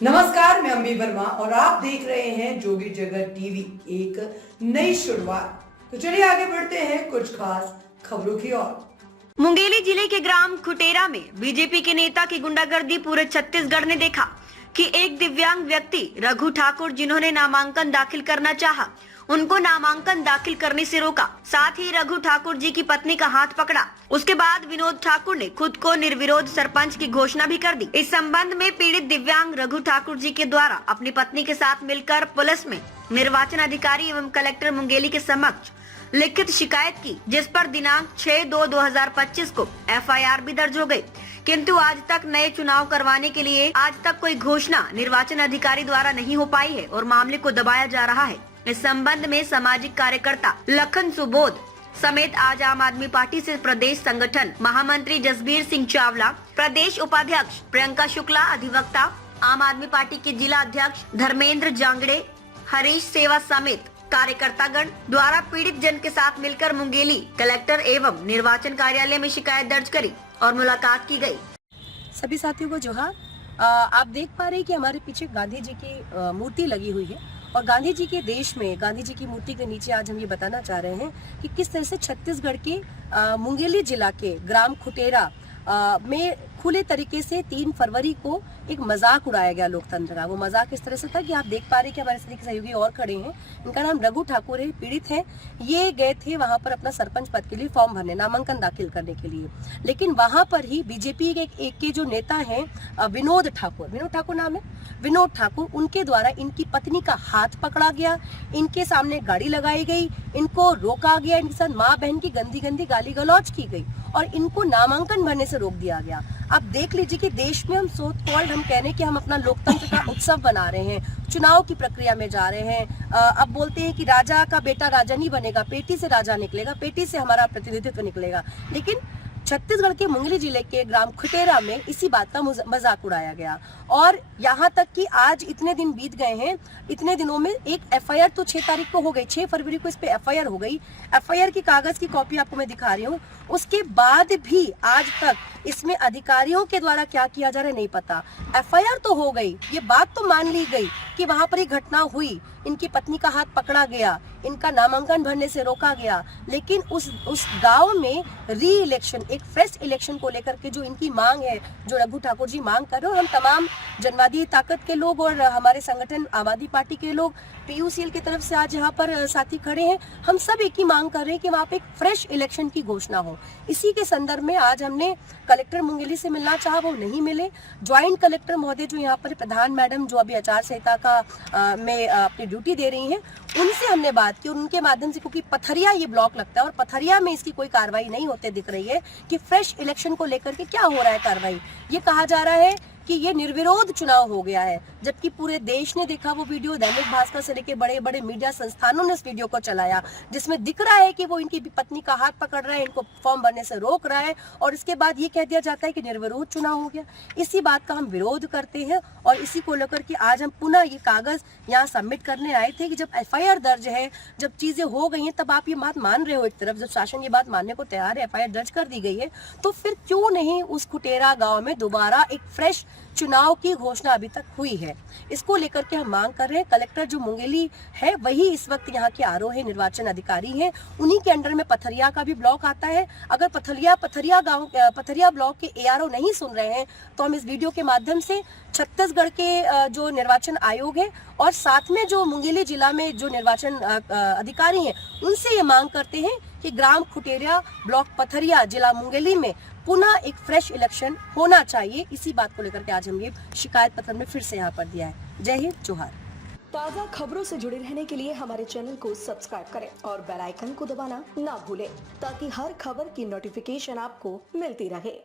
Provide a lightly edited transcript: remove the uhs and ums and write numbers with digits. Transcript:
नमस्कार, मैं अम्बी वर्मा और आप देख रहे हैं जोगी जगत टीवी। एक नई शुरुआत। तो चलिए आगे बढ़ते हैं कुछ खास खबरों की ओर। मुंगेली जिले के ग्राम खुटेरा में बीजेपी के नेता की गुंडागर्दी पूरे छत्तीसगढ़ ने देखा कि एक दिव्यांग व्यक्ति रघु ठाकुर, जिन्होंने नामांकन दाखिल करना चाहा, उनको नामांकन दाखिल करने से रोका। साथ ही रघु ठाकुर जी की पत्नी का हाथ पकड़ा। उसके बाद विनोद ठाकुर ने खुद को निर्विरोध सरपंच की घोषणा भी कर दी। इस संबंध में पीड़ित दिव्यांग रघु ठाकुर जी के द्वारा अपनी पत्नी के साथ मिलकर पुलिस में निर्वाचन अधिकारी एवं कलेक्टर मुंगेली के समक्ष लिखित शिकायत की, जिस पर दिनांक 6/2/2025 को FIR भी दर्ज हो गई। किंतु आज तक नए चुनाव करवाने के लिए आज तक कोई घोषणा निर्वाचन अधिकारी द्वारा नहीं हो पाई है और मामले को दबाया जा रहा है। इस संबंध में सामाजिक कार्यकर्ता लखन सुबोध समेत आज आम आदमी पार्टी से प्रदेश संगठन महामंत्री जसबीर सिंह चावला, प्रदेश उपाध्यक्ष प्रियंका शुक्ला, अधिवक्ता आम आदमी पार्टी के जिला अध्यक्ष धर्मेंद्र जांगड़े, हरीश सेवा समेत कार्यकर्तागण द्वारा पीड़ित जन के साथ मिलकर मुंगेली कलेक्टर एवं निर्वाचन कार्यालय में शिकायत दर्ज करी और मुलाकात की गई। सभी साथियों को जोहार। आप देख पा रहे हैं कि हमारे पीछे गांधी जी की मूर्ति लगी हुई है और गांधी जी के देश में गांधी जी की मूर्ति के नीचे आज हम ये बताना चाह रहे हैं कि किस तरह से छत्तीसगढ़ के मुंगेली जिला के ग्राम खुटेरा में खुले तरीके से 3 फरवरी को एक मजाक उड़ाया गया लोकतंत्र का। वो मजाक इस तरह से था कि आप देख पा रहे हैं कि हमारे साथ सहयोगी और खड़े हैं, इनका नाम रघु ठाकुर है, पीड़ित हैं। ये गए थे वहां पर अपना सरपंच पद के लिए फॉर्म भरने, नामांकन दाखिल करने के लिए, लेकिन वहां पर ही बीजेपी के जो नेता हैं विनोद ठाकुर नाम है, विनोद ठाकुर, उनके द्वारा इनकी पत्नी का हाथ पकड़ा गया, इनके सामने गाड़ी लगाई गई, इनको रोका गया, इनके साथ माँ बहन की गंदी गंदी गाली गलौज की गई और इनको नामांकन भरने से रोक दिया गया। आप देख लीजिए कि देश में हम सो कॉल्ड हम कह रहे हैं कि हम अपना लोकतंत्र का उत्सव बना रहे हैं, चुनाव की प्रक्रिया में जा रहे हैं। अब बोलते हैं कि राजा का बेटा राजा नहीं बनेगा, पेटी से राजा निकलेगा, पेटी से हमारा प्रतिनिधित्व निकलेगा। लेकिन छत्तीसगढ़ के मुंगेली जिले के ग्राम खुटेरा में इसी बात का मजाक उड़ाया गया और यहाँ तक कि आज इतने दिन बीत गए हैं, इतने दिनों में एक FIR तो 6 तारीख को हो गई, 6 फरवरी को इस पे FIR हो गई। FIR की कागज की कॉपी आपको मैं दिखा रही हूँ। उसके बाद भी आज तक इसमें अधिकारियों के द्वारा क्या किया जा रहा है नहीं पता। FIR तो हो गई, ये बात तो मान ली गई कि वहां पर ही घटना हुई, इनकी पत्नी का हाथ पकड़ा गया, इनका नामांकन भरने से रोका गया, लेकिन उस गांव में री इलेक्शन, एक फ्रेश इलेक्शन को लेकर के जो इनकी मांग है, जो रघु ठाकुर जी मांग कर रहे हैं, और हम तमाम जनवादी ताकत के लोग और हमारे संगठन आम आदमी पार्टी के लोग PUCL की तरफ से आज यहाँ पर साथी खड़े हैं, हम सब एक ही मांग कर रहे हैं कि वहाँ पे एक फ्रेश इलेक्शन की घोषणा हो। इसी के संदर्भ में आज हमने कलेक्टर मुंगेली से मिलना चाहा, वो नहीं मिले। ज्वाइंट कलेक्टर महोदय जो यहाँ पर प्रधान मैडम जो अभी आचार संहिता का में अपनी ड्यूटी दे रही हैं, उनसे हमने बात की और उनके माध्यम से, क्योंकि पथरिया ये ब्लॉक लगता है और पथरिया में इसकी कोई कार्रवाई नहीं होते दिख रही है कि फ्रेश इलेक्शन को लेकर के क्या हो रहा है कार्रवाई। ये कहा जा रहा है कि ये निर्विरोध चुनाव हो गया है, जबकि पूरे देश ने देखा वो वीडियो। दैनिक भास्कर से लेकर बड़े बड़े मीडिया संस्थानों ने इस वीडियो को चलाया, जिसमें दिख रहा है कि वो इनकी पत्नी का हाथ पकड़ रहा है, इनको फॉर्म भरने से रोक रहा है और इसके बाद ये कह दिया जाता है कि निर्विरोध चुनाव हो गया। इसी बात का हम विरोध करते हैं और इसी को लेकर के आज हम पुनः ये कागज यहाँ सबमिट करने आए थे कि जब FIR दर्ज है, जब चीजें हो गई हैं, तब आप ये बात मान रहे हो, एक तरफ जब शासन ये बात मानने को तैयार है, FIR दर्ज कर दी गई है, तो फिर क्यों नहीं उस खुटेरा गाँव में दोबारा एक फ्रेश चुनाव की घोषणा अभी तक हुई है। इसको लेकर के हम मांग कर रहे हैं। कलेक्टर जो मुंगेली है वही इस वक्त यहाँ के RO है, निर्वाचन अधिकारी हैं, उन्हीं के अंडर में पथरिया का भी ब्लॉक आता है। अगर पथरिया ब्लॉक के ARO नहीं सुन रहे हैं तो हम इस वीडियो के माध्यम से छत्तीसगढ़ के जो निर्वाचन आयोग है और साथ में जो मुंगेली जिला में जो निर्वाचन अधिकारी हैं, उनसे ये मांग करते हैं कि ग्राम खुटेरा ब्लॉक पथरिया जिला मुंगेली में पुनः एक फ्रेश इलेक्शन होना चाहिए। इसी बात को लेकर के आज हम ये शिकायत पत्र में फिर से यहाँ पर दिया है। जय हिंद, जोहार। ताज़ा खबरों से जुड़े रहने के लिए हमारे चैनल को सब्सक्राइब करें और बेल आइकन को दबाना ना भूलें, ताकि हर खबर की नोटिफिकेशन आपको मिलती रहे।